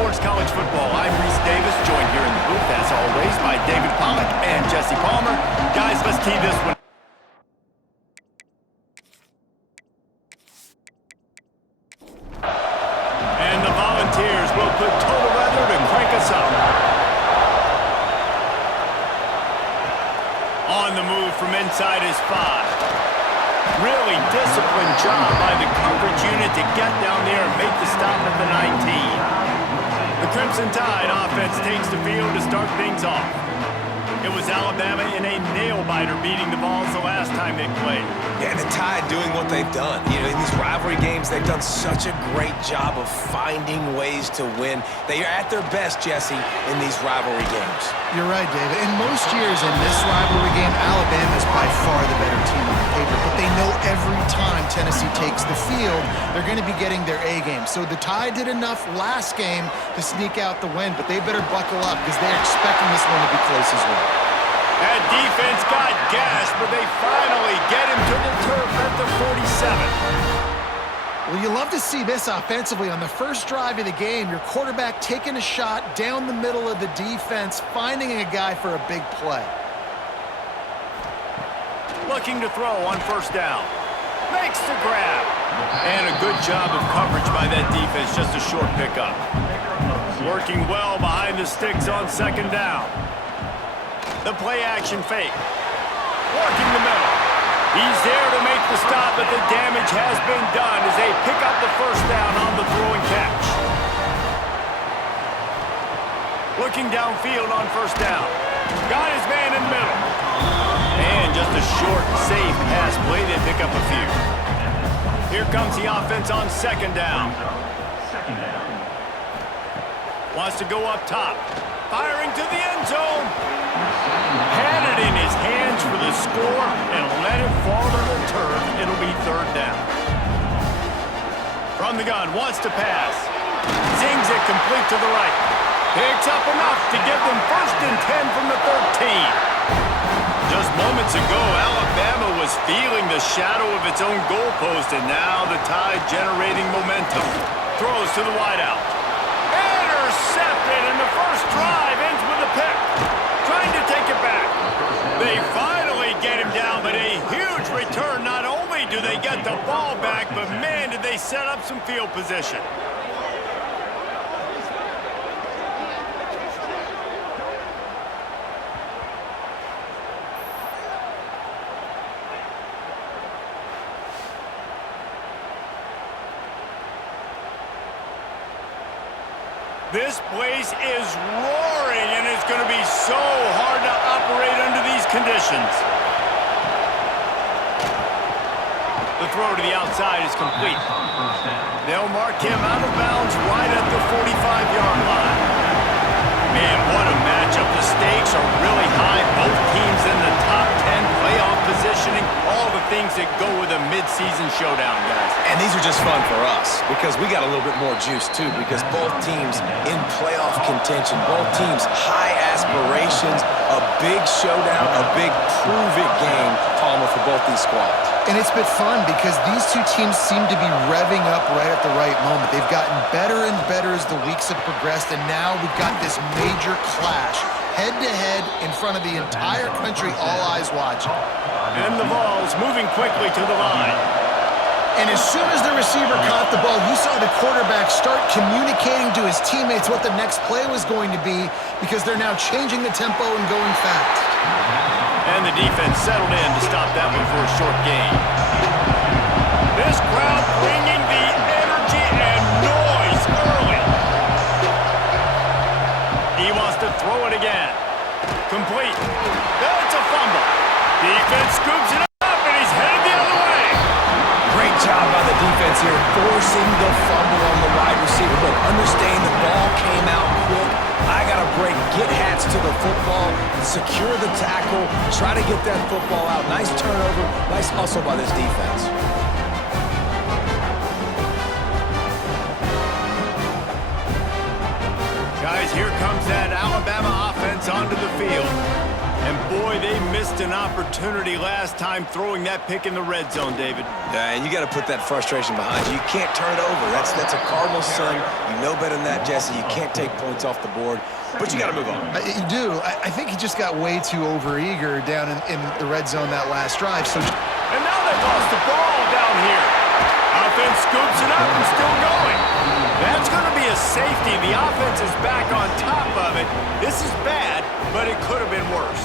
Sports College Football. I'm Reese Davis, joined here in the booth, as always, by David Pollack and Jesse Palmer. Guys, let's key this one. And the Volunteers will put total weather to crank us up. On the move from inside his 5. Really disciplined job by the coverage unit to get down there and make the stop at the 19. The Crimson Tide offense takes the field to start things off. It was Alabama in a nail-biter beating the Vols the last time they played. Yeah, the Tide doing what they've done. You know, in these rivalry games, they've done such a great job of finding ways to win. They are at their best, Jesse, in these rivalry games. You're right, David. In most years in this rivalry game, Alabama is by far the better team on paper, but they know every time Tennessee takes the field, they're going to be getting their A game. So the Tide did enough last game to sneak out the win, but they better buckle up because they're expecting this one to be close as well. That defense got gashed, but they finally get him to the turf at the 47. Well, you love to see this offensively. On the first drive of the game, your quarterback taking a shot down the middle of the defense, finding a guy for a big play. Looking to throw on first down. Makes the grab. And a good job of coverage by that defense, just a short pickup. Working well behind the sticks on second down. The play-action fake. Working the middle. He's there to make the stop, but the damage has been done as they pick up the first down on the throw and catch. Looking downfield on first down. Got his man in the middle. And just a short, safe pass play. They pick up a few. Here comes the offense on second down. Wants to go up top. Firing to the end zone. Had it in his hands for the score and let it fall to the turf. It'll be third down. From the gun, wants to pass. Zings it complete to the right. Picks up enough to get them first and 10 from the 13. Just moments ago, Alabama was feeling the shadow of its own goalpost, and now the Tide generating momentum. Throws to the wideout. Intercepted, and the first drive ends with a pick. Trying to take it back. They finally get him down, but a huge return. Not only do they get the ball back, but man, did they set up some field position. This place is roaring, and it's going to be so hard to operate under these conditions. The throw to the outside is complete. They'll mark him out of bounds right at the 45-yard line. Man, what a matchup. The stakes are really high. Both teams in the top 10 playoff positioning. All the things that go with a mid-season showdown, guys. And these are just fun for us because we got a little bit more juice, too, because both teams in playoff contention, both teams high aspirations, a big showdown, a big prove-it game, Palmer, for both these squads. And it's been fun because these two teams seem to be revving up right at the right moment. They've gotten better and better as the weeks have progressed, and now we've got this major clash, head-to-head in front of the entire country, all eyes watching. And the Vols moving quickly to the line. And as soon as the receiver caught the ball, you saw the quarterback start communicating to his teammates what the next play was going to be because they're now changing the tempo and going fast. And the defense settled in to stop that one for a short gain. This crowd bringing the energy and noise early. He wants to throw it again. Complete. That's a fumble. Defense scoops it up, and he's headed the other way. Great job by the defense here, forcing the fumble on the wide receiver. Look, understand the ball came out quick. I got to break, get hats to the football, secure the tackle, try to get that football out. Nice turnover, nice hustle by this defense. Guys, here comes that Alabama offense onto the field. And boy, they missed an opportunity last time throwing that pick in the red zone, David. Yeah, and you got to put that frustration behind you. You can't turn it over. That's a Cardinal sin. You know better than that, Jesse. You can't take points off the board, but you got to move on. You do. I think he just got way too overeager down in the red zone that last drive. So, and now they lost the ball down here. Offense scoops it up and still going. That's going to be a safety. The offense is back on top of it. This is bad, but it could have been worse.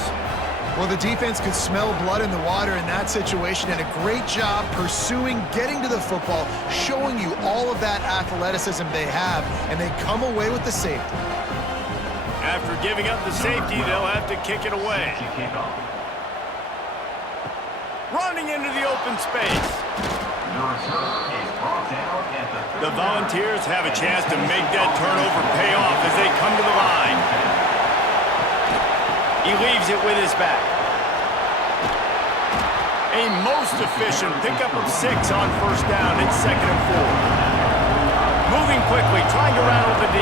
Well, the defense could smell blood in the water in that situation, and a great job pursuing, getting to the football, showing you all of that athleticism they have, and they come away with the safety. After giving up the safety, they'll have to kick it away. Running into the open space. The Volunteers have a chance to make that turnover pay off as they come to the line. He leaves it with his back. A most efficient pickup of 6 on first down. It's 2nd and 4. Moving quickly, trying to rattle the D.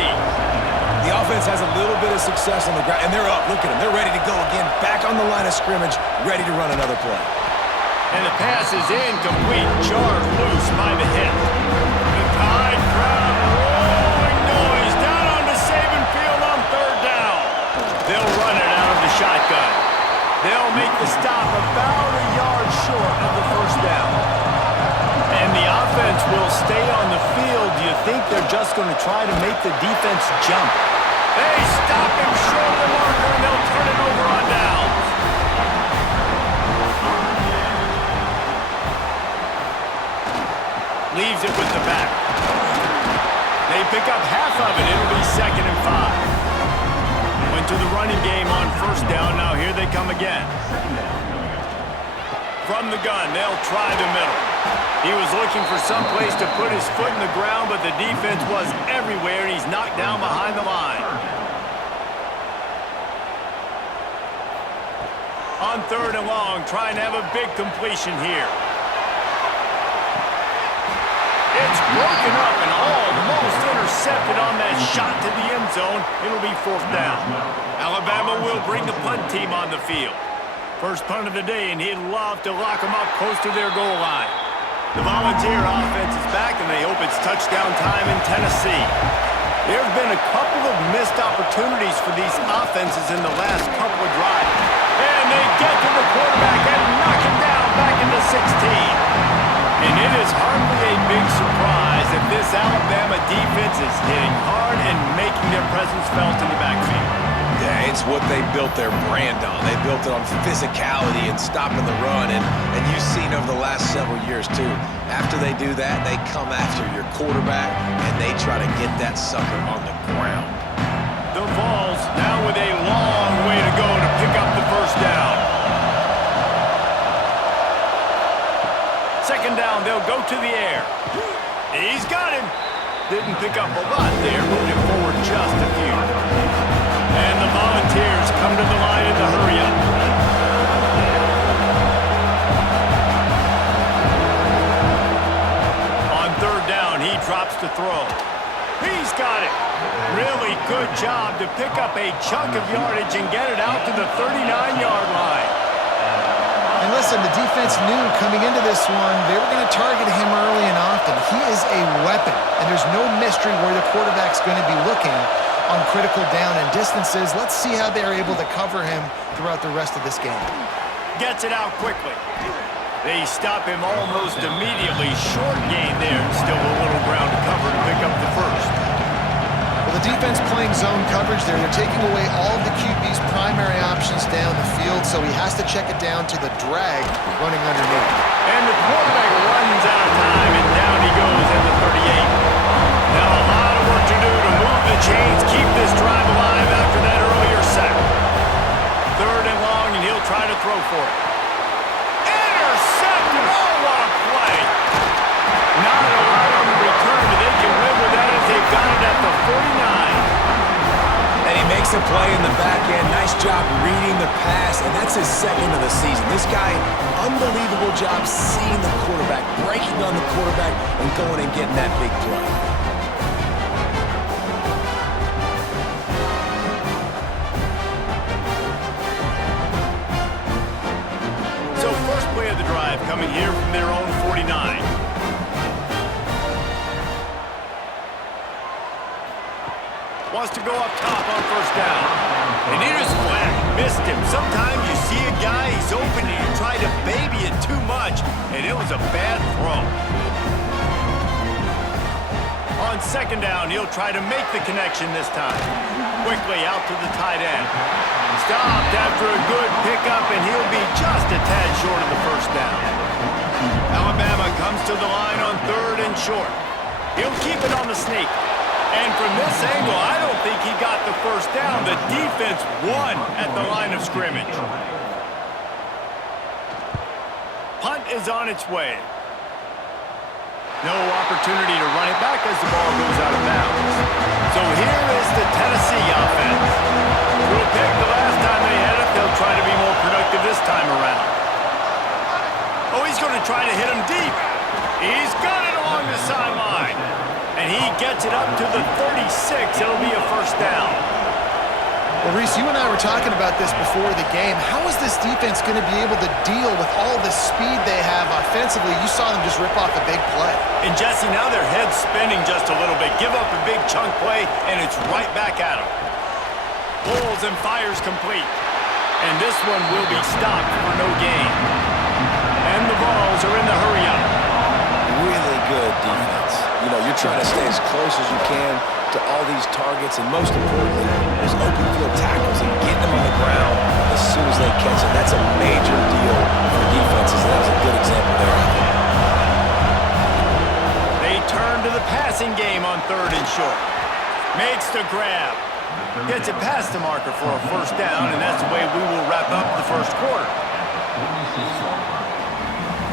The offense has a little bit of success on the ground, and they're up. Look at them. They're ready to go again. Back on the line of scrimmage, ready to run another play. And the pass is incomplete, charged loose by the hit. The Tide crowd rolling noise down onto Saban Field on 3rd down. They'll run it out of the shotgun. They'll make the stop about a yard short of the first down. And the offense will stay on the field. Do you think they're just going to try to make the defense jump? They stop him short of the marker, and they'll turn it over on downs. Leaves it with the back. They pick up half of it. It'll be 2nd and 5. Went to the running game on first down. Now here they come again. From the gun, they'll try the middle. He was looking for some place to put his foot in the ground, but the defense was everywhere, and he's knocked down behind the line. On 3rd and long, trying to have a big completion here. It's broken up and almost intercepted on that shot to the end zone. It'll be 4th down. Alabama will bring the punt team on the field. First punt of the day, and he'd love to lock them up close to their goal line. The Volunteer offense is back, and they hope it's touchdown time in Tennessee. There have been a couple of missed opportunities for these offenses in the last couple of drives. And they get to the quarterback and knock him down back into 16. And it is hardly a big surprise that this Alabama defense is hitting hard and making their presence felt in the backfield. Yeah, it's what they built their brand on. They built it on physicality and stopping the run, and you've seen over the last several years, too. After they do that, they come after your quarterback, and they try to get that sucker on the ground. The Vols now with a long way to go to pick up the first down. 2nd down, they'll go to the air. He's got him. Didn't pick up a lot there, moved him forward just a few. And the Volunteers come to the line in the hurry-up. On 3rd down, he drops to throw. He's got it. Really good job to pick up a chunk of yardage and get it out to the 39-yard line. and listen, the defense knew coming into this one they were going to target him early and often. He is a weapon, and there's no mystery where the quarterback's going to be looking on critical down and distances. Let's see how they're able to cover him throughout the rest of this game. Gets it out quickly. They stop him almost immediately. Short gain there. Still a little ground to cover to pick up the first. Well, the defense playing zone coverage there. They're taking away all of the QB's primary options down the field, so he has to check it down to the drag running underneath. And the quarterback runs out of time, and down he goes at the 38. Now a lot of work to do to move the chains, keep this drive alive after that earlier sack. 3rd and long, and he'll try to throw for it. Intercepted! Oh, what a play! Not a lot on the return, but they can live with that as they've got it at the 49. And he makes a play in the back end. Nice job reading the pass, and that's his second of the season. This guy, unbelievable job seeing the quarterback, breaking on the quarterback, and going and getting that big play. Wants to go up top on first down. And he just flat missed him. Sometimes you see a guy, he's open, and you try to baby it too much, and it was a bad throw. On second down, he'll try to make the connection this time. Quickly out to the tight end. Stopped after a good pickup, and he'll be just a tad short of the first down. Alabama comes to the line on third and short. He'll keep it on the sneak. And from this angle, I don't think he got the first down. The defense won at the line of scrimmage. Punt is on its way. No opportunity to run it back as the ball goes out of bounds. So here is the Tennessee offense. We'll pick the last time they had it. They'll try to be more productive this time around. Oh, he's going to try to hit him deep. He's got it along the sideline. And he gets it up to the 36. It'll be a first down. Well, Reese, you and I were talking about this before the game. How is this defense going to be able to deal with all the speed they have offensively? You saw them just rip off a big play. And, Jesse, now their head's spinning just a little bit. Give up a big chunk play, and it's right back at them. Pulls and fires complete. And this one will be stopped for no gain. And the balls are in the hurry-up. Really good defense. You know, you're trying to stay as close as you can to all these targets, and most importantly, those open field tackles and getting them on the ground as soon as they catch it. That's a major deal for defenses, and that was a good example there. They turn to the passing game on third and short. Makes the grab. Gets it past the marker for a first down, and that's the way we will wrap up the first quarter.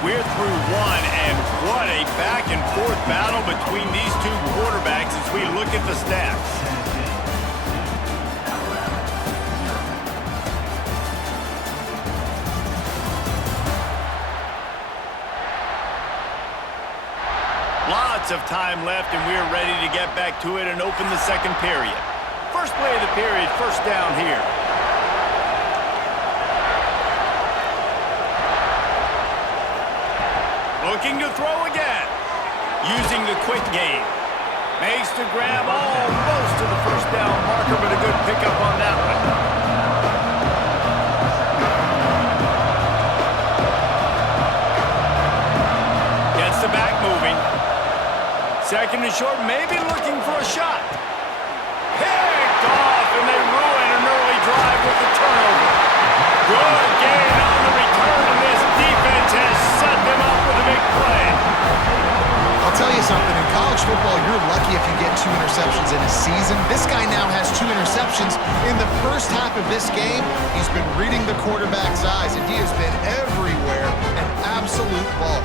We're through one, and what a back-and-forth battle between these two quarterbacks as we look at the stats. Lots of time left, and we're ready to get back to it and open the second period. First play of the period, first down here. Looking to throw again. Using the quick game. Makes the grab almost to the first down marker, but a good pickup on that one. Gets the back moving. Second and short, maybe looking for a shot. Picked off, and they ruin an early drive with the turnover. Good gain on the return, and this defense has set them up with a big play. I'll tell you something, in college football, you're lucky if you get 2 interceptions in a season. This guy now has 2 interceptions. In the first half of this game, he's been reading the quarterback's eyes, and he has been everywhere, an absolute ball.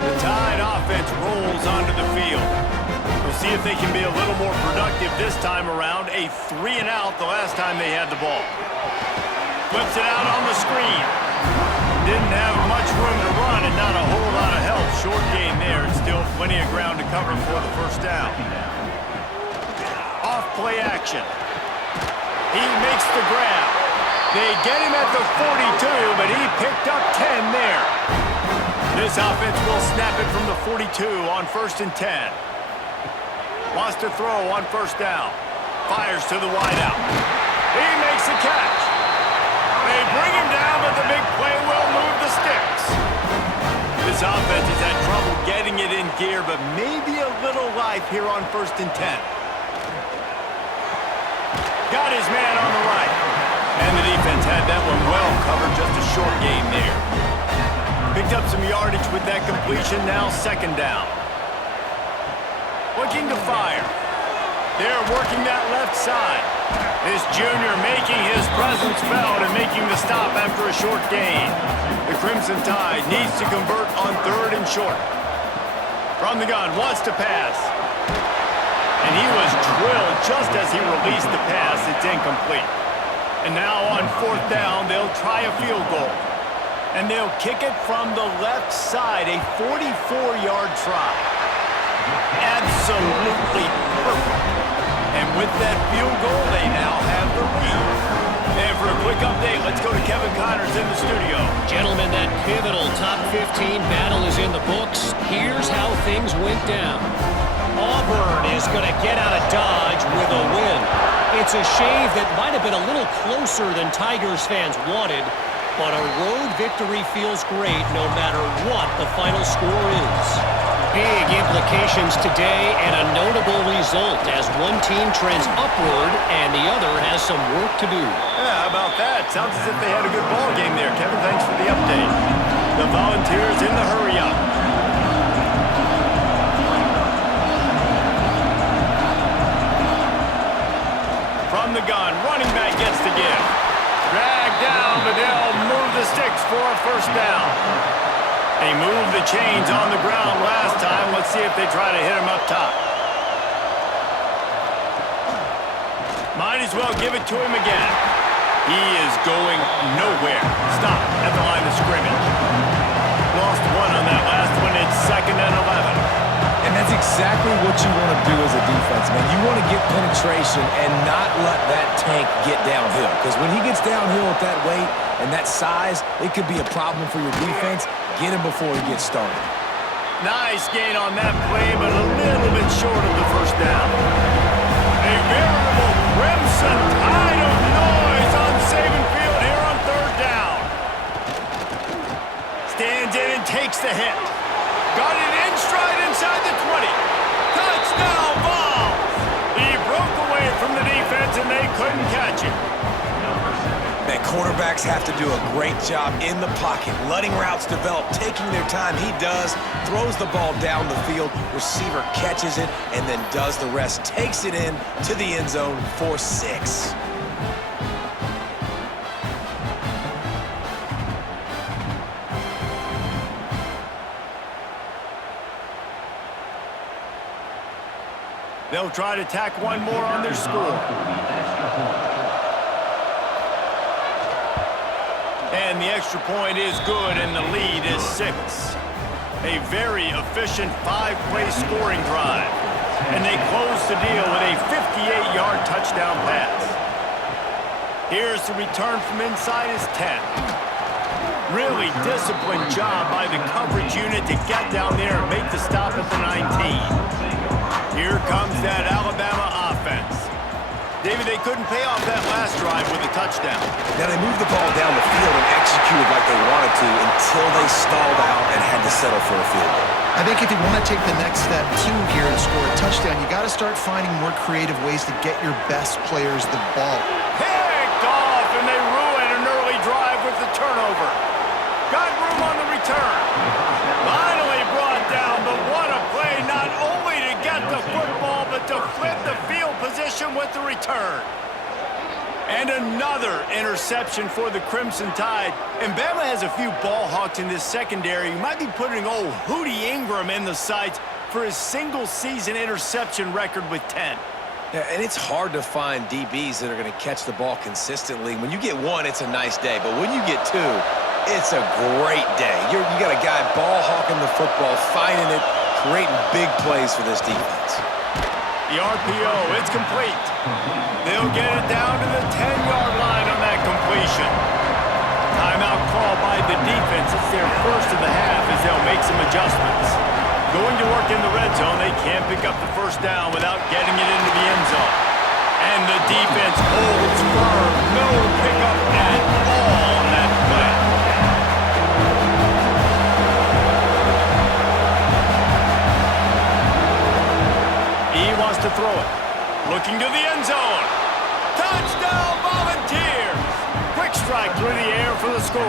The Tide offense rolls onto the field. We'll see if they can be a little more productive this time around. A 3-and-out the last time they had the ball. Flips it out on the screen. Didn't have much room to run and not a whole lot of help. Short gain there and still plenty of ground to cover for the first down. Off play action. He makes the grab. They get him at the 42, but he picked up 10 there. This offense will snap it from the 42 on first and 10. Wants to throw on first down. Fires to the wideout. He makes the catch. They bring him down, but the big play will move the sticks. This offense has had trouble getting it in gear, but maybe a little life here on first and 10. Got his man on the right. And the defense had that one well covered, just a short gain there. Picked up some yardage with that completion, now second down. Looking to fire. They're working that left side. This junior making his presence felt and making the stop after a short gain. The Crimson Tide needs to convert on third and short. From the gun, wants to pass. And he was drilled just as he released the pass. It's incomplete. And now on fourth down, they'll try a field goal. And they'll kick it from the left side, a 44-yard try. Absolutely perfect. And with that field goal, they now have the lead. And for a quick update, let's go to Kevin Connors in the studio. Gentlemen, that pivotal top 15 battle is in the books. Here's how things went down. Auburn is going to get out of Dodge with a win. It's a shave that might have been a little closer than Tigers fans wanted, but a road victory feels great no matter what the final score is. Big implications today and a notable result as one team trends upward and the other has some work to do. Yeah, how about that? Sounds as if they had a good ball game there. Kevin, thanks for the update. The Volunteers in the hurry-up. From the gun, running back gets the give. Dragged down, but they'll move the sticks for a first down. They moved the chains on the ground last time. Let's see if they try to hit him up top. Might as well give it to him again. He is going nowhere. Stop at the line of scrimmage. Lost one on that last one. It's 2nd and 11. And that's exactly what you want to do as a defense, man. You want to get penetration and not let that tank get downhill. Because when he gets downhill with that weight and that size, it could be a problem for your defense. Get him before he gets started. Nice gain on that play, but a little bit short of the first down. A veritable crimson tide of noise on Saban Field here on 3rd down. Stands in and takes the hit. Got it in stride inside the 20. Touchdown ball. He broke away from the defense and they couldn't catch it. Man, quarterbacks have to do a great job in the pocket, letting routes develop, taking their time. He does, throws the ball down the field, receiver catches it, and then does the rest, takes it in to the end zone for 6. They'll try to tack one more on their score. And the extra point is good, and the lead is 6. A very efficient 5-play scoring drive. And they close the deal with a 58-yard touchdown pass. Here's the return from inside his 10. Really disciplined job by the coverage unit to get down there and make the stop at the 19. Here comes that Alabama offense. David, they couldn't pay off that last drive with a touchdown. Now they moved the ball down the field and executed like they wanted to until they stalled out and had to settle for a field goal. I think if you want to take the next step too here to score a touchdown, you got to start finding more creative ways to get your best players the ball. Picked off, and they ruin an early drive with the turnover. Got room on the return. Finally brought down, but what a play, not only to get the football, but to flip the field position with the return. And another interception for the Crimson Tide. And Bama has a few ball hawks in this secondary. You might be putting old Hootie Ingram in the sights for his single-season interception record with 10. Yeah, and it's hard to find DBs that are going to catch the ball consistently. When you get one, it's a nice day. But when you get two, it's a great day. You got a guy ball hawking the football, finding it, creating big plays for this defense. The RPO, it's complete. They'll get it down to the 10-yard line on that completion. Timeout call by the defense. It's their first of the half as they'll make some adjustments. Going to work in the red zone, they can't pick up the first down without getting it into the end zone. And the defense holds firm. No pickup at all on that play. He wants to throw it. Looking to the end zone. Touchdown, Volunteers! Quick strike through the air for the score.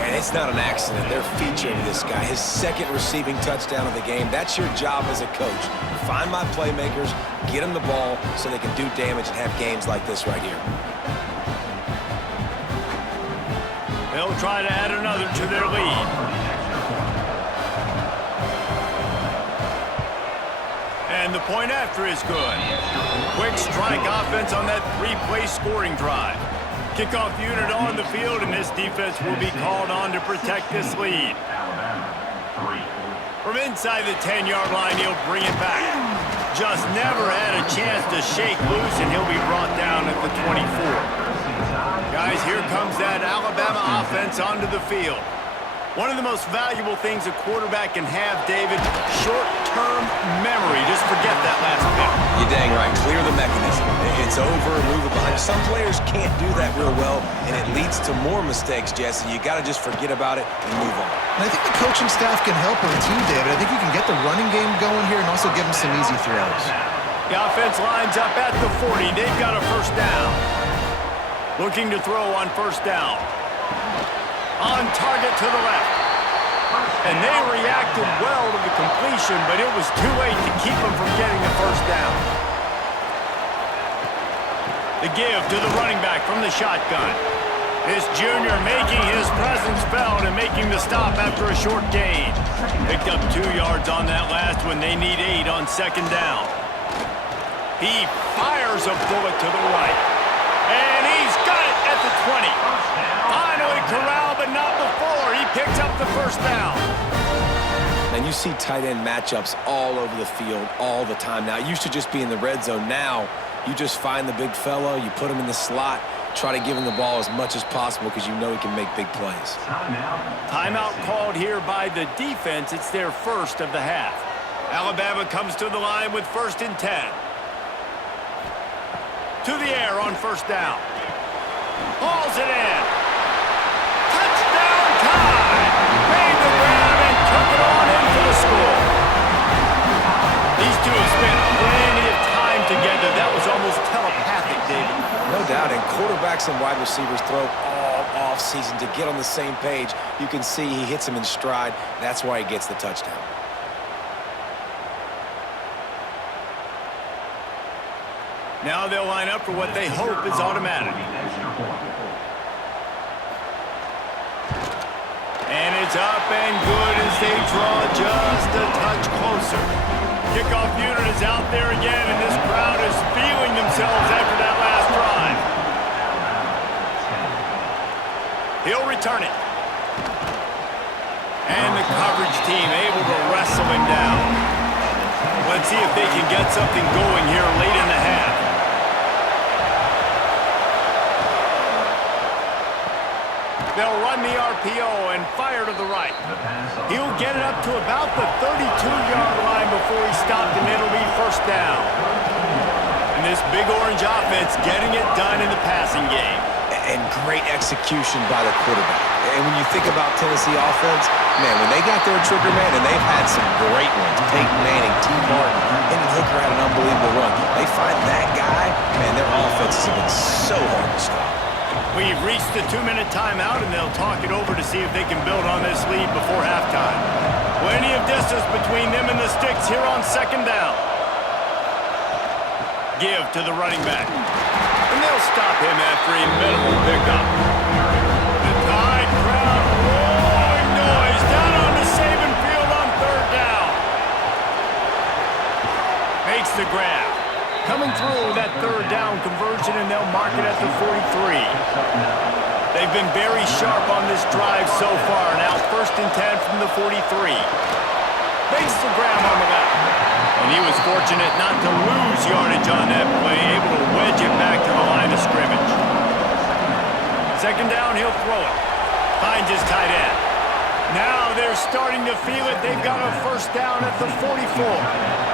And it's not an accident. They're featuring this guy. His 2nd receiving touchdown of the game. That's your job as a coach. Find my playmakers, get them the ball so they can do damage and have games like this right here. They'll try to add another to their lead. And the point after is good. Quick strike offense on that 3-play scoring drive. Kickoff unit on the field, and this defense will be called on to protect this lead. From inside the 10-yard line, he'll bring it back. Just never had a chance to shake loose, and he'll be brought down at the 24. Guys, here comes that Alabama offense onto the field. One of the most valuable things a quarterback can have, David, short-term memory. Just forget that last pick. You're dang right. Clear the mechanism. It's over, move it behind. Some players can't do that real well, and it leads to more mistakes, Jesse. You got to just forget about it and move on. And I think the coaching staff can help him too, David. I think you can get the running game going here and also give him some easy throws. The offense lines up at the 40. They've got a first down. Looking to throw on first down. On target to the left. And they reacted well to the completion, but it was too late to keep them from getting the first down. The give to the running back from the shotgun. This junior making his presence felt and making the stop after a short gain. Picked up 2 yards on that last one. They need 8 on second down. He fires a bullet to the right. And he's got it at the 20. Finally corralled, but not before. He picks up the first down. And you see tight end matchups all over the field all the time. Now, it used to just be in the red zone. Now, you just find the big fella, you put him in the slot, try to give him the ball as much as possible because you know he can make big plays. Timeout called here by the defense. It's their first of the half. Alabama comes to the line with 1st and 10. To the air on first down. Hauls it in. Touchdown time. Made the grab and took it on in for the score. These two have spent plenty of time together. That was almost telepathic, David. No doubt, and quarterbacks and wide receivers throw all offseason to get on the same page. You can see he hits him in stride. That's why he gets the touchdown. Now they'll line up for what they hope is automatic. And it's up and good as they draw just a touch closer. Kickoff unit is out there again, and this crowd is feeling themselves after that last drive. He'll return it. And the coverage team able to wrestle him down. Let's see if they can get something going here late in the half. They'll run the RPO and fire to the right. He'll get it up to about the 32-yard line before he's stopped, and it'll be first down. And this big orange offense getting it done in the passing game. And great execution by the quarterback. And when you think about Tennessee offense, man, when they got their trigger man, and they've had some great ones, Peyton Manning, T. Martin, Hendon Hooker had an unbelievable run. They find that guy, man, their offenses have been so hard to stop. We've reached the 2-minute timeout, and they'll talk it over to see if they can build on this lead before halftime. Plenty of distance between them and the sticks here on second down. Give to the running back. And they'll stop him after a minimal pickup. The Tide crowd rolling noise down on the Saban field on third down. Makes the grab. Coming through that third down conversion, and they'll mark it at the 43. They've been very sharp on this drive so far. Now 1st and 10 from the 43. Makes the grab on the left. And he was fortunate not to lose yardage on that play, able to wedge it back to the line of scrimmage. Second down, he'll throw it. Finds his tight end. Now they're starting to feel it. They've got a first down at the 44.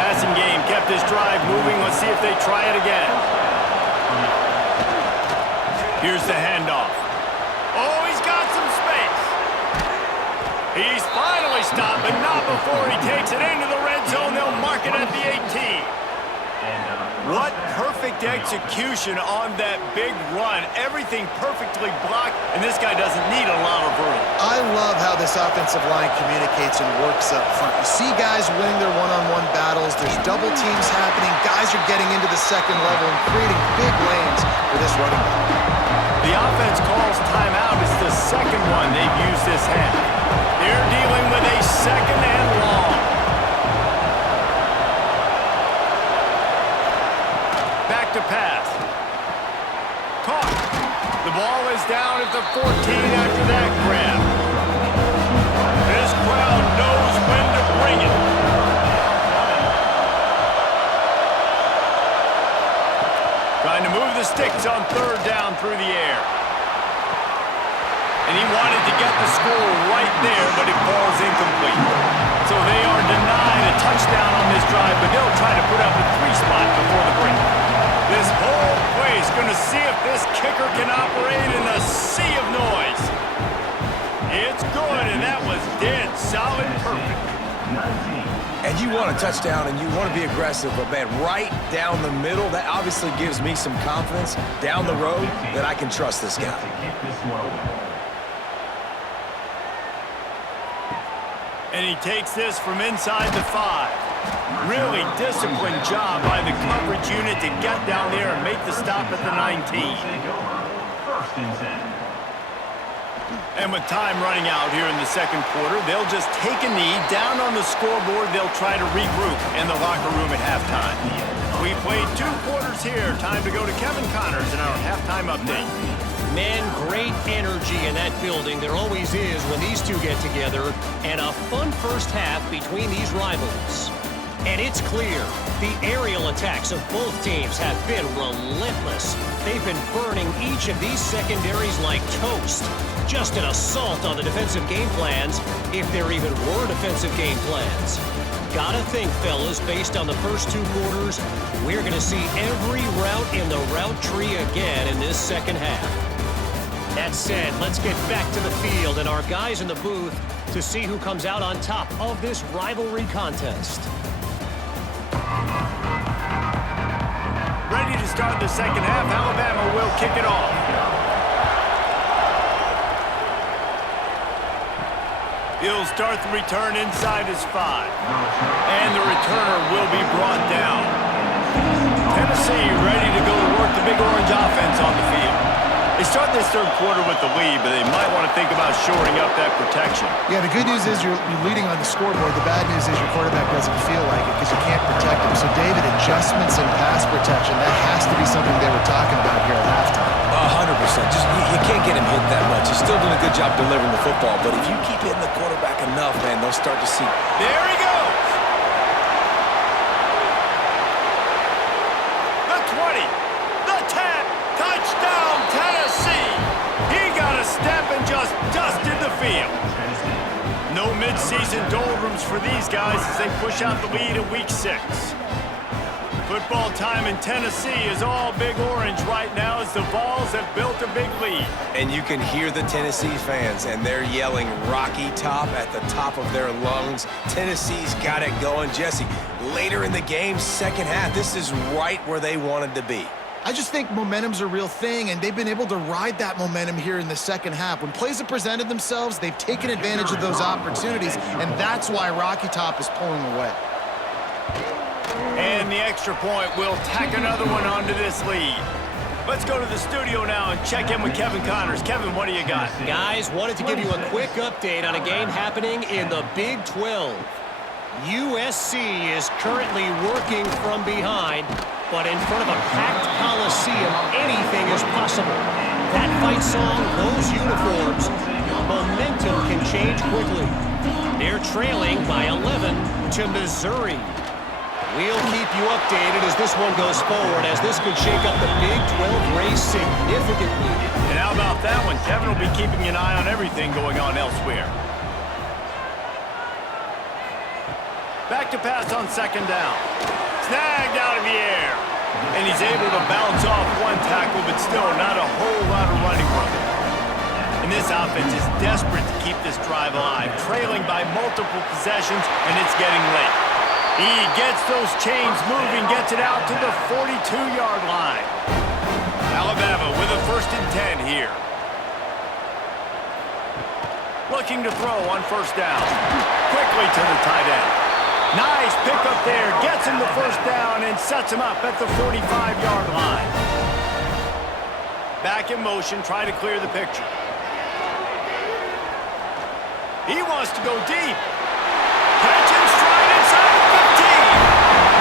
Passing game kept his drive moving. Let's see if they try it again. Here's the handoff. Oh, he's got some space. He's finally stopped, but not before he takes it into the red zone. They'll mark it at the 18. What perfect execution on that big run. Everything perfectly blocked, and this guy doesn't need a lot of room. I love how this offensive line communicates and works up front. You see guys winning their one-on-one battles. There's double teams happening. Guys are getting into the second level and creating big lanes for this running back. The offense calls timeout. It's the second one they've used this half. They're dealing with a second and long. Back to pass. Caught. The ball is down at the 14 after that grab. This crowd knows when fakes on third down through the air. And he wanted to get the score right there, but it falls incomplete. So they are denied a touchdown on this drive, but they'll try to put up a 3-spot before the break. This whole place going to see if this kicker can operate in a sea of noise. It's good, and that was dead solid perfect. And you want a touchdown, and you want to be aggressive, but, man, right down the middle, that obviously gives me some confidence down the road that I can trust this guy. And he takes this from inside the 5. Really disciplined job by the coverage unit to get down there and make the stop at the 19. And with time running out here in the second quarter, they'll just take a knee. Down on the scoreboard, they'll try to regroup in the locker room at halftime. We played 2 quarters here. Time to go to Kevin Connors in our halftime update. Man, great energy in that building. There always is when these two get together. And a fun first half between these rivals. And it's clear, the aerial attacks of both teams have been relentless. They've been burning each of these secondaries like toast. Just an assault on the defensive game plans, if there even were defensive game plans. Gotta think, fellas, based on the first 2 quarters, we're gonna see every route in the route tree again in this second half. That said, let's get back to the field and our guys in the booth to see who comes out on top of this rivalry contest. Ready to start the second half. Alabama will kick it off. He'll start the return inside his 5. And the returner will be brought down. Tennessee ready to go to work the Big Orange offense on the field. They start this third quarter with the lead, but they might want to think about shoring up that protection. Yeah, the good news is you're leading on the scoreboard. The bad news is your quarterback doesn't feel like it because you can't protect him. So, David, adjustments in pass protection, that has to be something they were talking about here at halftime. 100%. Just you can't get him hit that much. He's still doing a good job delivering the football, but if you keep hitting the quarterback enough, man, they'll start to see. There he goes! The 20, the 10, touchdown Tennessee! He got a step and just dusted the field. No midseason doldrums for these guys as they push out the lead in Week 6. Football time in Tennessee is all Big Orange right now as the Vols have built a big lead. And you can hear the Tennessee fans, and they're yelling Rocky Top at the top of their lungs. Tennessee's got it going. Jesse, later in the game, second half, this is right where they wanted to be. I just think momentum's a real thing, and they've been able to ride that momentum here in the second half. When plays have presented themselves, they've taken advantage of those opportunities, and that's why Rocky Top is pulling away. And the extra point will tack another one onto this lead. Let's go to the studio now and check in with Kevin Connors. Kevin, what do you got? Guys, wanted to give you a quick update on a game happening in the Big 12. USC is currently working from behind, but in front of a packed Coliseum, anything is possible. That fight song, those uniforms, momentum can change quickly. They're trailing by 11 to Missouri. We'll keep you updated as this one goes forward, as this could shake up the Big 12 race significantly. And how about that one? Kevin will be keeping an eye on everything going on elsewhere. Back to pass on second down. Snagged out of the air. And he's able to bounce off one tackle, but still not a whole lot of running room. And this offense is desperate to keep this drive alive, trailing by multiple possessions, and it's getting late. He gets those chains moving, gets it out to the 42-yard line. Alabama with a 1st and 10 here. Looking to throw on first down. Quickly to the tight end. Nice pickup there, gets him the first down and sets him up at the 45-yard line. Back in motion, try to clear the picture. He wants to go deep. Catch and stride inside the 15.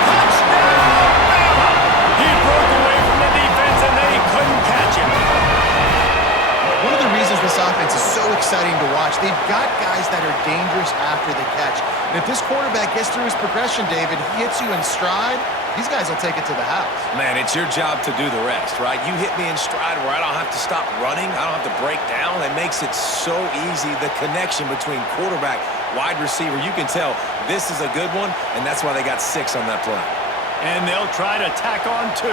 Touchdown, Bama! He broke away from the defense and they couldn't catch him. One of the reasons this offense is so exciting to watch, they've got guys that are dangerous after the catch. And if this quarterback gets through his progression, David, he hits you in stride, these guys will take it to the house. Man, it's your job to do the rest, right? You hit me in stride where I don't have to stop running. I don't have to break down. It makes it so easy, the connection between quarterback, wide receiver. You can tell this is a good one, and that's why they got 6 on that play. And they'll try to tack on 2.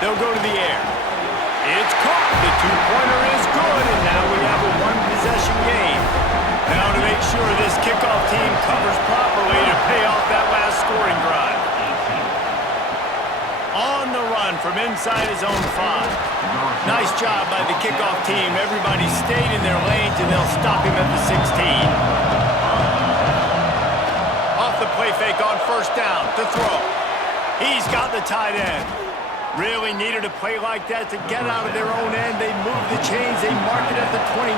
They'll go to the air. It's caught. The 2-pointer is good, and now we have a 1-possession game. Now to make sure this kickoff team covers properly to pay off that last scoring drive. On the run from inside his own 5. Nice job by the kickoff team. Everybody stayed in their lanes, and they'll stop him at the 16. Off the play fake on first down to throw. He's got the tight end. Really needed a play like that to get out of their own end. They moved the chains. They marked it at the 29.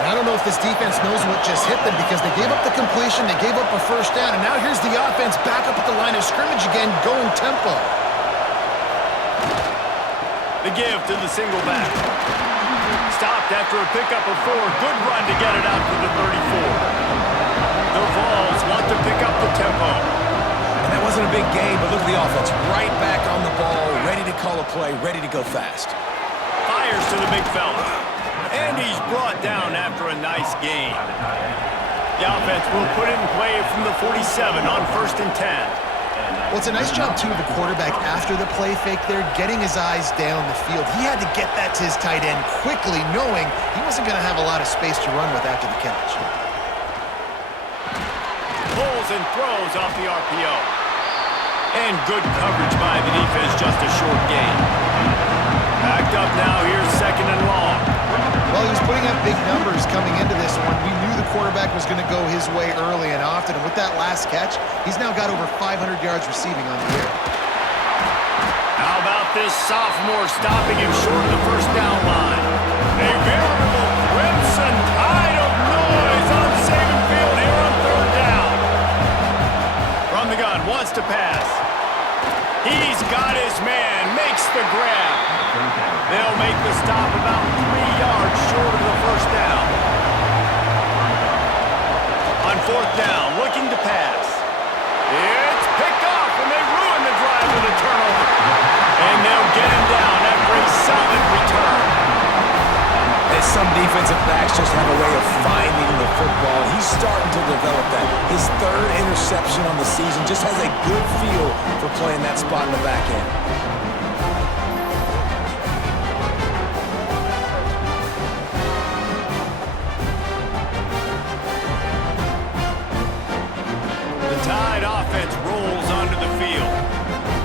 I don't know if this defense knows what just hit them because they gave up the completion, they gave up a first down, and now here's the offense back up at the line of scrimmage again, going tempo. The give to the single back. Stopped after a pickup of 4. Good run to get it out to the 34. The Vols want to pick up the tempo. And that wasn't a big game, but look at the offense. Right back on the ball, ready to call a play, ready to go fast. Fires to the big fella. And he's brought down after a nice gain. The offense will put it in play from the 47 on 1st and 10. Well, it's a nice job, too, of the quarterback after the play fake there, getting his eyes down the field. He had to get that to his tight end quickly, knowing he wasn't going to have a lot of space to run with after the catch. Pulls and throws off the RPO. And good coverage by the defense, just a short gain. Backed up now, here's 2nd and long. Well, he was putting up big numbers coming into this one. We knew the quarterback was going to go his way early and often, and with that last catch, he's now got over 500 yards receiving on the year. How about this sophomore stopping him short of the first down line? A veritable crimson tide of noise on Saban Field here on 3rd down. From the gun, wants to pass. He's got his man, makes the grab. They'll make the stop about 3 yards short of the first down. On 4th down, looking to pass. It's picked off, and they ruin the drive with a turnover. And they'll get him down after a solid return. And some defensive backs just have a way of finding the football. He's starting to develop that. His 3rd interception on the season just has a good feel for playing that spot in the back end. The Tide offense rolls onto the field.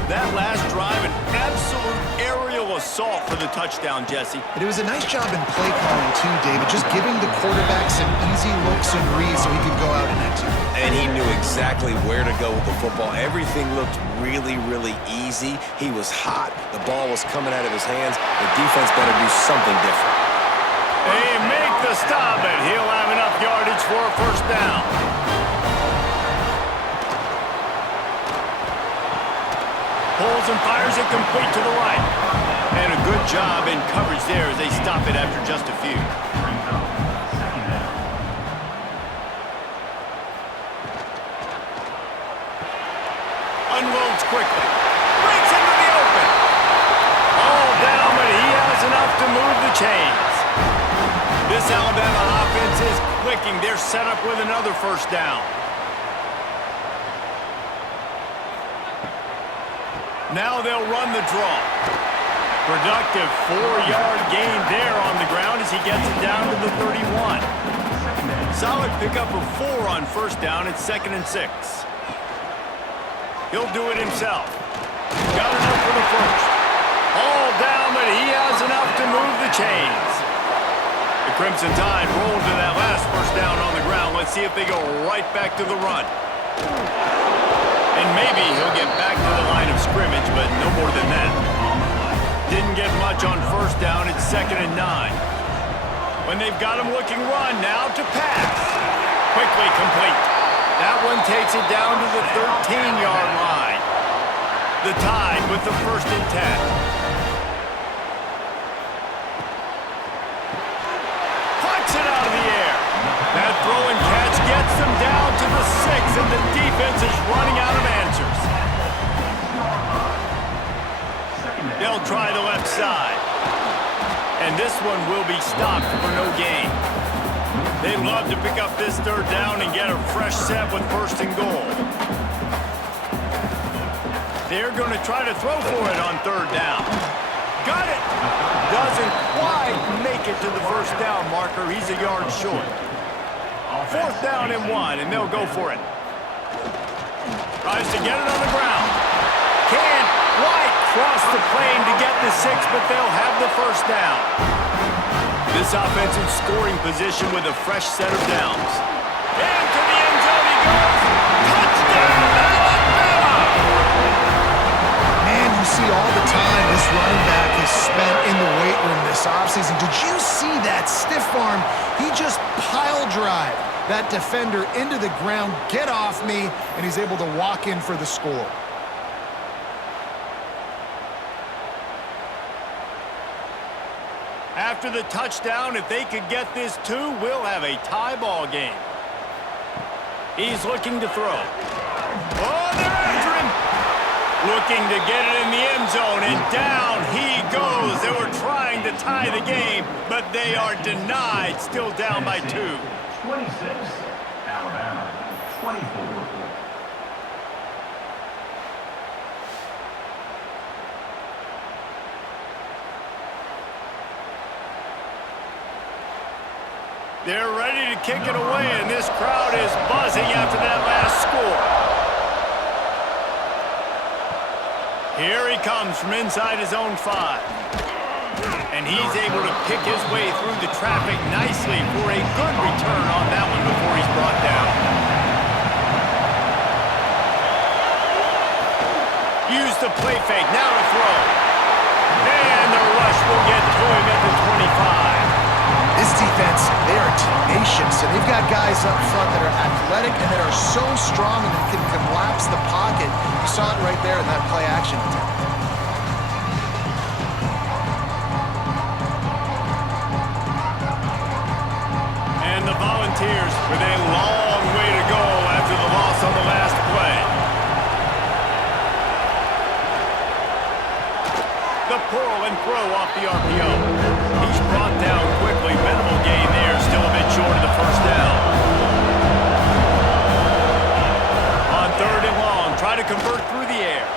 That last drive, an absolute aerial assault for the touchdown, Jesse. But it was a nice job in play calling, too, David, just giving the quarterback some easy looks and reads so he could go out and execute. And he knew exactly where to go with the football. Everything looked really, really easy. He was hot. The ball was coming out of his hands. The defense better do something different. They make the stop, and he'll have enough yardage for a first down. Pulls and fires it complete to the right. And a good job in coverage there as they stop it after just a few. Unloads quickly. Breaks into the open. All down, but he has enough to move the chains. This Alabama offense is clicking. They're set up with another first down. Now they'll run the draw. Productive 4-yard gain there on the ground as he gets it down to the 31. Solid pickup of 4 on first down. It's 2nd and 6. He'll do it himself. Got enough for the first. All down, but he has enough to move the chains. The Crimson Tide rolled to that last first down on the ground. Let's see if they go right back to the run. And maybe he'll get back to the line of scrimmage, but no more than that. Didn't get much on first down. It's 2nd and 9. When they've got him looking run, now to pass. Quickly complete. That one takes it down to the 13-yard line. The Tide with the 1st and 10. Puts it out of the air. That throw and catch gets the and the defense is running out of answers. They'll try the left side. And this one will be stopped for no gain. They'd love to pick up this third down and get a fresh set with first and goal. They're going to try to throw for it on third down. Got it! Doesn't quite make it to the first down marker. He's a yard short. Fourth down and 1, and they'll go for it. Tries to get it on the ground. Can't quite cross the plane to get the 6, but they'll have the first down. This offensive scoring position with a fresh set of downs. Into the end zone he goes. Touchdown, Alabama! Man, you see all the time this running back has spent in the weight room this offseason. Did you see that stiff arm? He just pile drive that defender into the ground, get off me, and he's able to walk in for the score. After the touchdown, if they could get this 2, we'll have a tie ball game. He's looking to throw. Oh, they're after him! Looking to get it in the end zone, and down he goes. They were trying to tie the game, but they are denied, still down by 2. 26, Alabama, 24. They're ready to kick it away, and this crowd is buzzing after that last score. Here he comes from inside his own 5. And he's able to pick his way through the traffic nicely for a good return on that one before he's brought down. Use the play fake, now to throw. And the rush will get to him at the 25. This defense, they are tenacious, and they've got guys up front that are athletic and that are so strong and that can collapse the pocket. You saw it right there in that play action attempt. And the Volunteers with a long way to go after the loss on the last play. The pull and throw off the RPO. He's brought down quickly. Minimal gain there. Still a bit short of the first down. On third and long, try to convert through the air.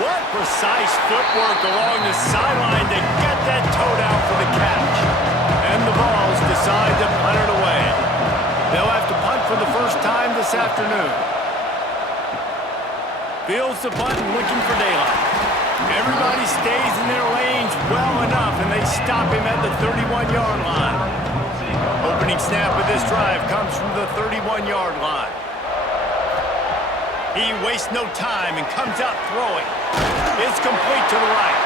What precise footwork along the sideline to get that toe down for the catch. And the Vols decide to punt it away. They'll have to punt for the first time this afternoon. Fields the punt and looking for daylight. Everybody stays in their lanes well enough, and they stop him at the 31-yard line. Opening snap of this drive comes from the 31-yard line. He wastes no time and comes out throwing. It's complete to the right.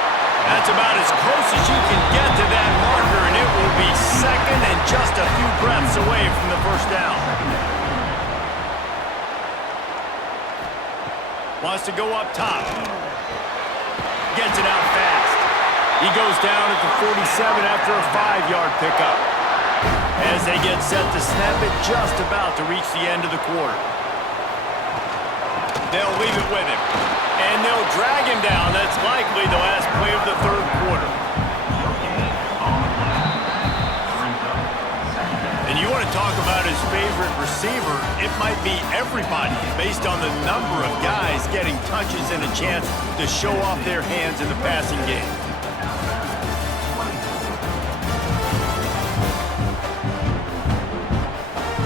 That's about as close as you can get to that marker, and it will be second and just a few breaths away from the first down. Wants to go up top. Gets it out fast. He goes down at the 47 after a 5-yard pickup. As they get set to snap it, just about to reach the end of the quarter. They'll leave it with him. And they'll drag him down. That's likely the last play of the third quarter. And you want to talk about his favorite receiver, it might be everybody based on the number of guys getting touches and a chance to show off their hands in the passing game.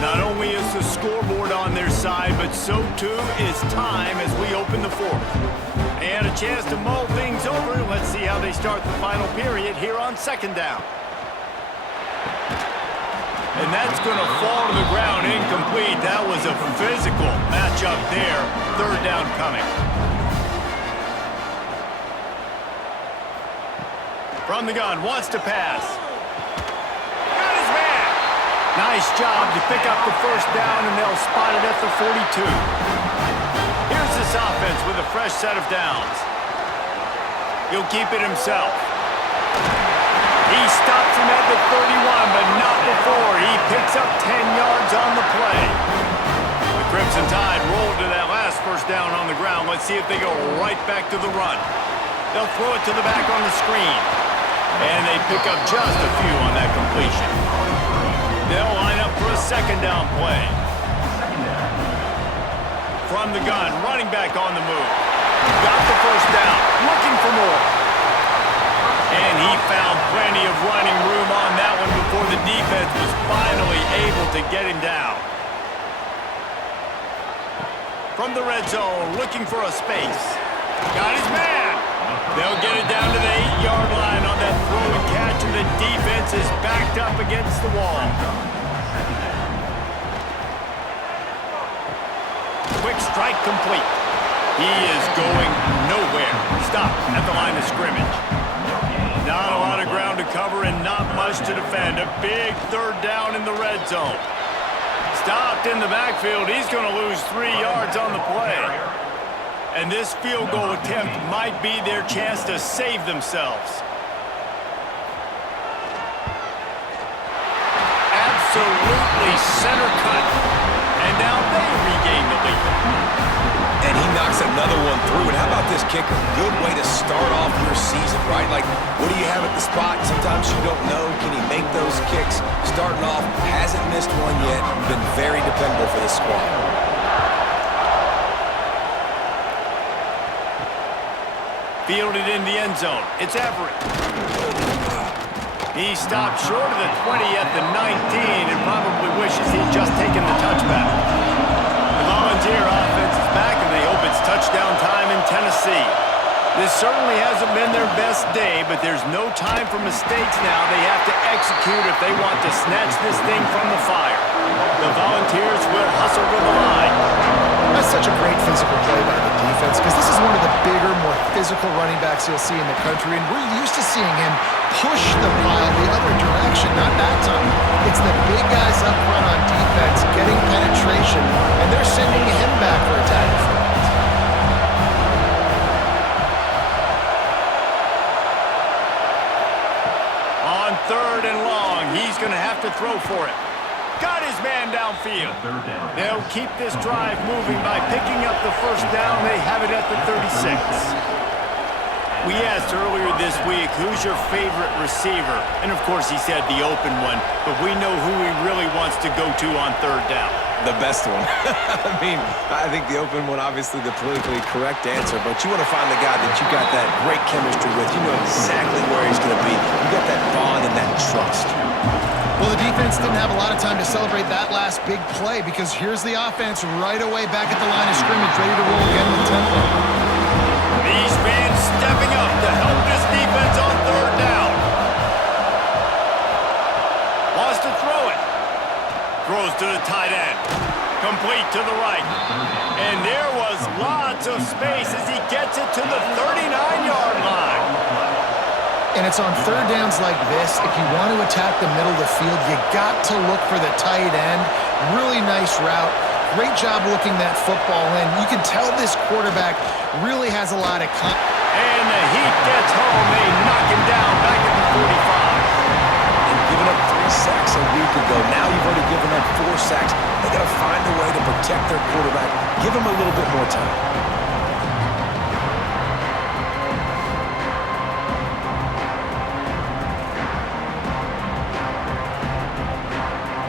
Not only is the scoreboard on their side, but so too is time as we open the fourth. And a chance to mull things over. Let's see how they start the final period here on second down. And that's going to fall to the ground incomplete. That was a physical matchup there. Third down coming. From the gun, wants to pass. Got his man. Nice job to pick up the first down, and they'll spot it at the 42. Here's this offense with a fresh set of downs. He'll keep it himself. He stops him at the 31, but not before. He picks up 10 yards on the play. The Crimson Tide rolled to that last first down on the ground. Let's see if they go right back to the run. They'll throw it to the back on the screen. And they pick up just a few on that completion. They'll line up for a second down play. From the gun, running back on the move. Got the first down, looking for more. And he found plenty of running room on that one before the defense was finally able to get him down. From the red zone, looking for a space. Got his man. They'll get it down to the 8-yard line on that throw and catch, and the defense is backed up against the wall. Quick strike complete. He is going nowhere. Stop at the line of scrimmage. Not a lot of ground to cover and not much to defend. A big third down in the red zone. Stopped in the backfield. He's going to lose 3 yards on the play. And this field goal attempt might be their chance to save themselves. Absolutely center cut. And now they regain the lead. And he knocks another one through. And how about this kicker? Good way to start off your season, right? Like, what do you have at the spot? Sometimes you don't know. Can he make those kicks? Starting off, hasn't missed one yet. Been very dependable for this squad. Fielded in the end zone. It's Everett. He stopped short of the 20 at the 19 and probably wishes he'd just taken the touchback. The Volunteer offense is back, and they hope it's touchdown time in Tennessee. This certainly hasn't been their best day, but there's no time for mistakes now. They have to execute if they want to snatch this thing from the fire. The Volunteers will hustle to the line. That's such a great physical play by the defense because this is one of the bigger, more physical running backs you'll see in the country, and we're used to seeing him push the pile the other direction. Not that time. It's the big guys up front on defense getting penetration, and they're sending him back for a tackle. On third and long, he's going to have to throw for it. Got his man downfield. They'll keep this drive moving by picking up the first down. They have it at the 36. We asked earlier this week, who's your favorite receiver? And of course he said the open one, but we know who he really wants to go to on third down. The best one. I mean, I think the open one, obviously the politically correct answer, but you want to find the guy that you got that great chemistry with. You know exactly where he's going to be. You got that bond and that trust. Well, the defense didn't have a lot of time to celebrate that last big play because here's the offense right away back at the line of scrimmage, ready to roll again with tempo. These fans stepping up to help this defense on third down. Wants to throw it. Throws to the tight end. Complete to the right. And there was lots of space as he gets it to the 39-yard line. And it's on third downs like this, if you want to attack the middle of the field, you got to look for the tight end. Really nice route. Great job looking that football in. You can tell this quarterback really has a lot of and the heat gets home. They knock him down back at the 45. And giving up 3 sacks a week ago. Now you've already given up 4 sacks. They got to find a way to protect their quarterback. Give him a little bit more time.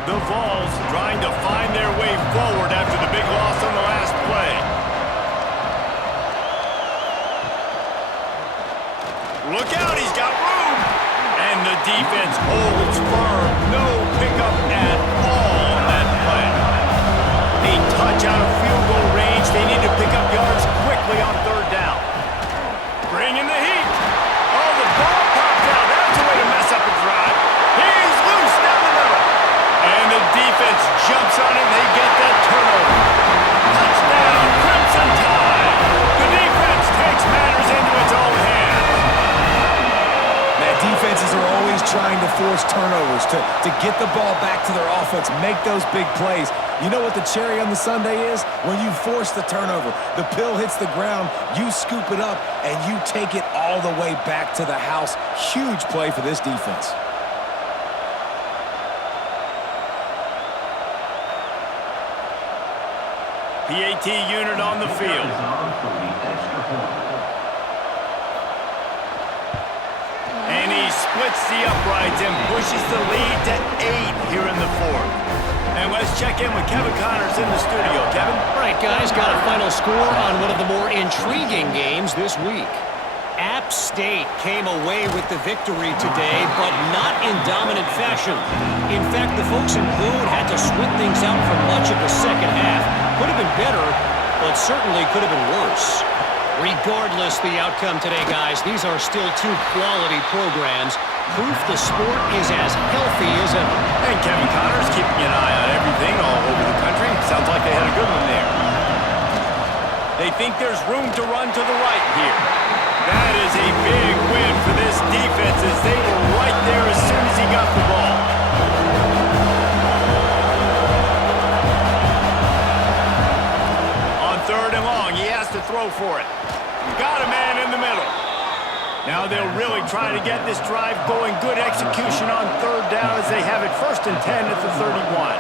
The Vols trying to find their way forward after the big loss on the last play. Look out, he's got room. And the defense holds firm. No pickup at all on that play. A touch out of field goal range. They need to pick up yards quickly on third down. Bring in the heat. Oh, the ball popped out. That's a way to mess up a drive. He's loose down the middle. And the defense jumps on it, and they get that turnover. Touchdown, Crimson Tide. The defense takes matters into its own hands. Man, defenses are always trying to force turnovers to get the ball back to their offense, make those big plays. You know what the cherry on the sundae is? When you force the turnover, the pill hits the ground, you scoop it up, and you take it all the way back to the house. Huge play for this defense. PAT unit on the field. And he splits the uprights and pushes the lead to 8 here in the fourth. And let's check in with Kevin Connors in the studio. Kevin? All right, guys, got a final score on one of the more intriguing games this week. App State came away with the victory today, but not in dominant fashion. In fact, the folks in Boone had to sweat things out for much of the second half. Could have been better, but certainly could have been worse. Regardless the outcome today, guys, these are still two quality programs. Proof the sport is as healthy as ever. And Kevin Connors keeping an eye on everything all over the country. Sounds like they had a good one there. They think there's room to run to the right here. That is a big win for this defense as they were right there as soon as he got the ball. On 3rd and long, he has to throw for it. Got a man in the middle. Now they'll really try to get this drive going. Good execution on 3rd down as they have it 1st and 10 at the 31.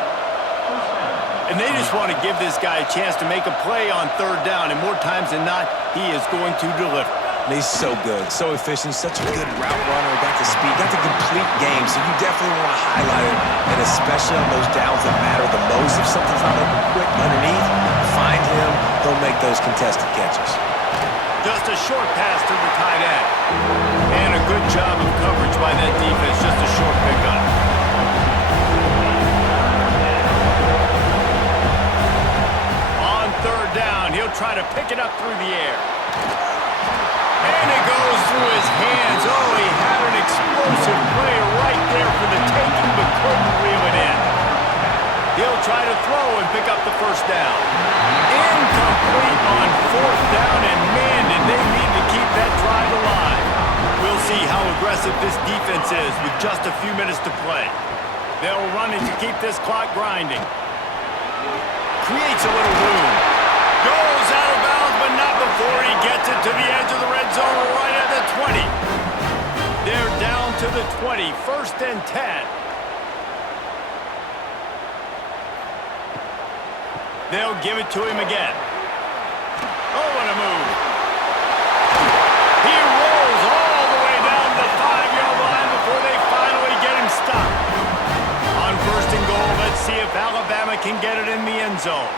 And they just want to give this guy a chance to make a play on 3rd down, and more times than not, he is going to deliver. He's so good, so efficient, such a good route runner, got the speed, got the complete game, so you definitely want to highlight it, and especially on those downs that matter the most. If something's not open quick underneath, find him, he'll make those contested catches. Just a short pass to the tight end. And a good job of coverage by that defense, just a short pickup. On 3rd down, he'll try to pick it up through the air. And it goes through his hands. Oh, he had an explosive play right there for the taking, but couldn't reel it in. He'll try to throw and pick up the 1st down. Incomplete on 4th down, and man, did they need to keep that drive alive. We'll see how aggressive this defense is with just a few minutes to play. They'll run it to keep this clock grinding. Creates a little room. Goes out of bounds, but not before he gets it to the edge of the red zone right at the 20. They're down to the 20, 1st and 10. They'll give it to him again. Oh, what a move. He rolls all the way down the 5-yard line before they finally get him stopped. On 1st and goal, let's see if Alabama can get it in the end zone.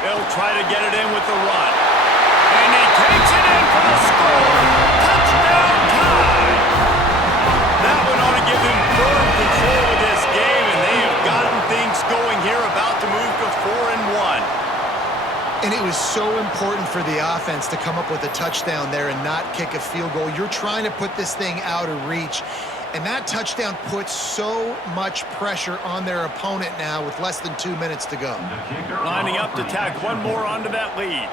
They'll try to get it in with the run. And he takes it in for the score. Touchdown tie. That one ought to give him firm control of this game, and they have gotten things going here, about to move to 4-1. And it was so important for the offense to come up with a touchdown there and not kick a field goal. You're trying to put this thing out of reach, and that touchdown puts so much pressure on their opponent now with less than 2 minutes to go. Lining up to tack one more onto that lead.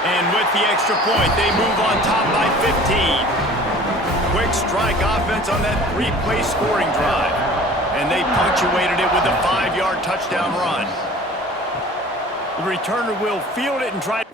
And with the extra point, they move on top by 15. Quick strike offense on that 3-play scoring drive. And they punctuated it with a 5-yard touchdown run. The returner will field it and try to...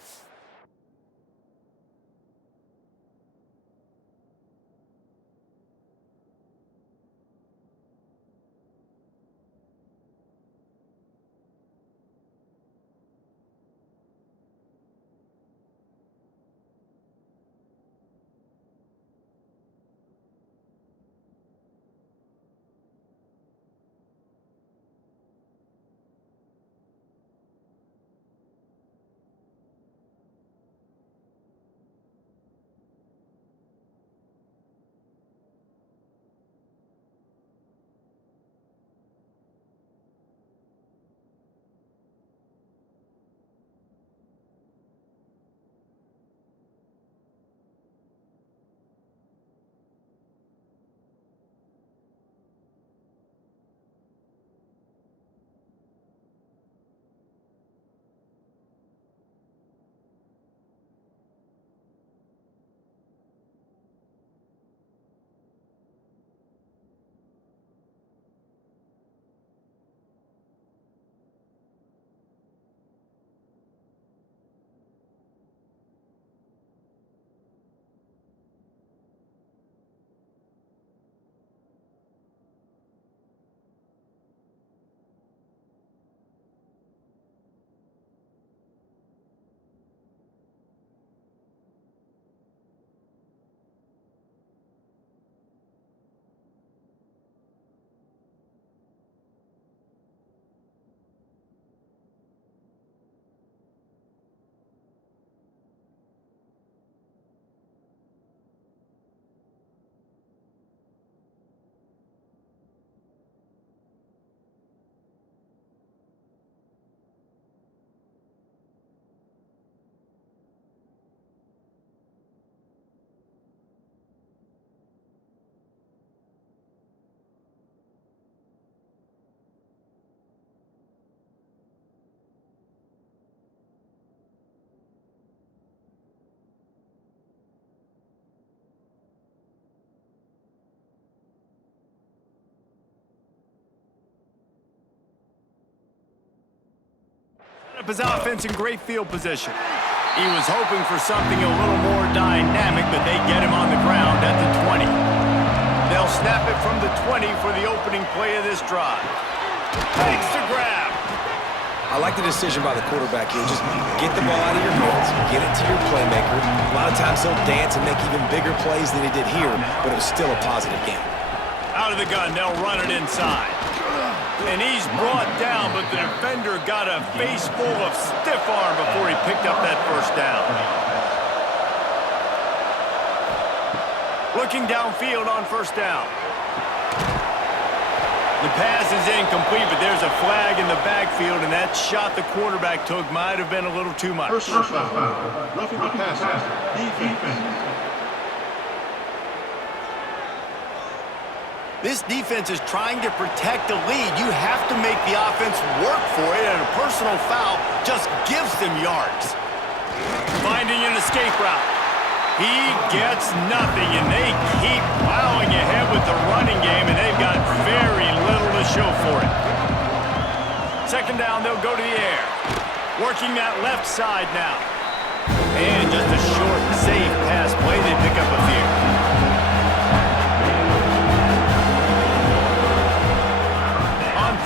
kept his offense in great field position. He was hoping for something a little more dynamic, but they get him on the ground at the 20. They'll snap it from the 20 for the opening play of this drive. Takes the grab. I like the decision by the quarterback here. Just get the ball out of your hands, get it to your playmaker. A lot of times he'll dance and make even bigger plays than he did here, but it was still a positive game. Out of the gun, they'll run it inside. And he's brought down, but the defender got a face full of stiff arm before he picked up that first down. Looking downfield on first down. The pass is incomplete, but there's a flag in the backfield, and that shot the quarterback took might have been a little too much. First foul. Roughing the passer. Defense. This defense is trying to protect the lead. You have to make the offense work for it, and a personal foul just gives them yards. Finding an escape route. He gets nothing, and they keep plowing ahead with the running game, and they've got very little to show for it. Second down, they'll go to the air. Working that left side now. And just a short, safe pass play. They pick up a few.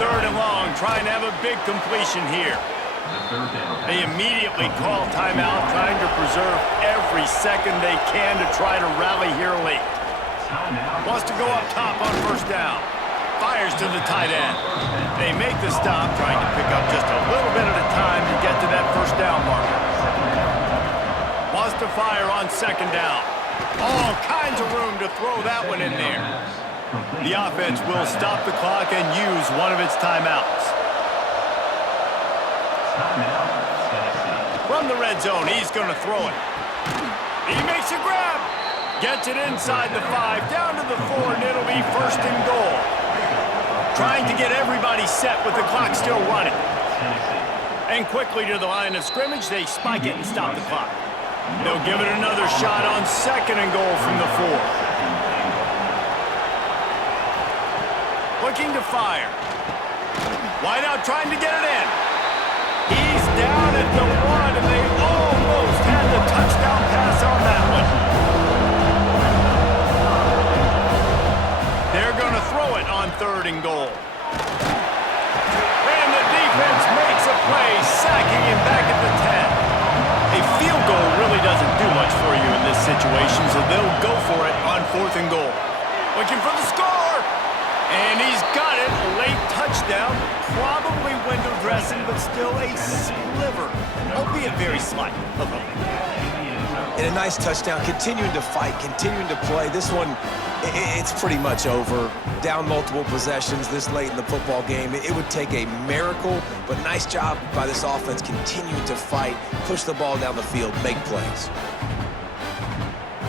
Third and long, trying to have a big completion here. They immediately call timeout, trying to preserve every second they can to try to rally here late. Wants to go up top on first down. Fires to the tight end. They make the stop, trying to pick up just a little bit at a time to get to that first down marker. Wants to fire on second down. All kinds of room to throw that one in there. The offense will stop the clock and use one of its timeouts. From the red zone, he's going to throw it. He makes a grab. Gets it inside the 5, down to the 4, and it'll be first and goal. Trying to get everybody set with the clock still running. And quickly to the line of scrimmage, they spike it and stop the clock. They'll give it another shot on second and goal from the 4. Looking to fire. Wide out trying to get it in. He's down at the 1, and they almost had the touchdown pass on that one. They're going to throw it on third and goal. And the defense makes a play, sacking him back at the 10. A field goal really doesn't do much for you in this situation, so they'll go for it on fourth and goal. Looking for the score. And he's got it, a late touchdown, probably window dressing, but still a sliver, albeit very slight. And a nice touchdown, continuing to fight, continuing to play. This one, it's pretty much over. Down multiple possessions this late in the football game. It would take a miracle, but nice job by this offense continuing to fight, push the ball down the field, make plays.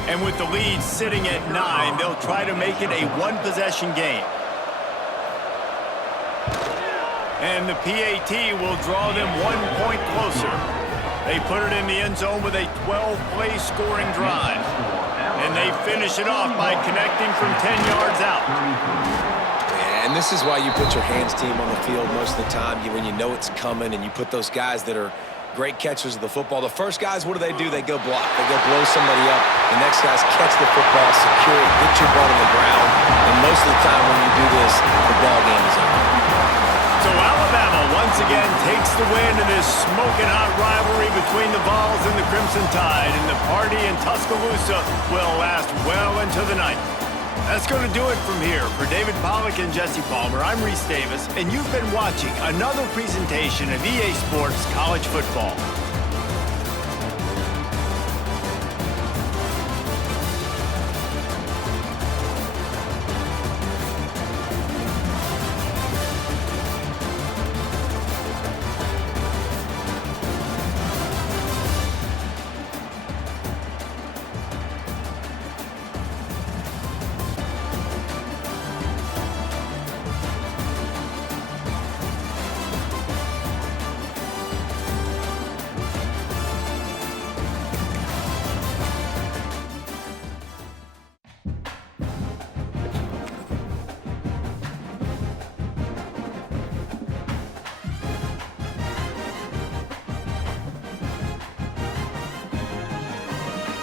And with the lead sitting at 9, they'll try to make it a one-possession game. And the PAT will draw them 1 point closer. They put it in the end zone with a 12-play scoring drive. And they finish it off by connecting from 10 yards out. And this is why you put your hands team on the field most of the time, when you know it's coming, and you put those guys that are great catchers of the football. The first guys, what do? They go block. They go blow somebody up. The next guys catch the football, secure it, get your ball on the ground. And most of the time when you do this, the ball game is over. So Alabama once again takes the win in this smoking hot rivalry between the Vols and the Crimson Tide, and the party in Tuscaloosa will last well into the night. That's going to do it from here. For David Pollack and Jesse Palmer, I'm Reese Davis, and you've been watching another presentation of EA Sports College Football.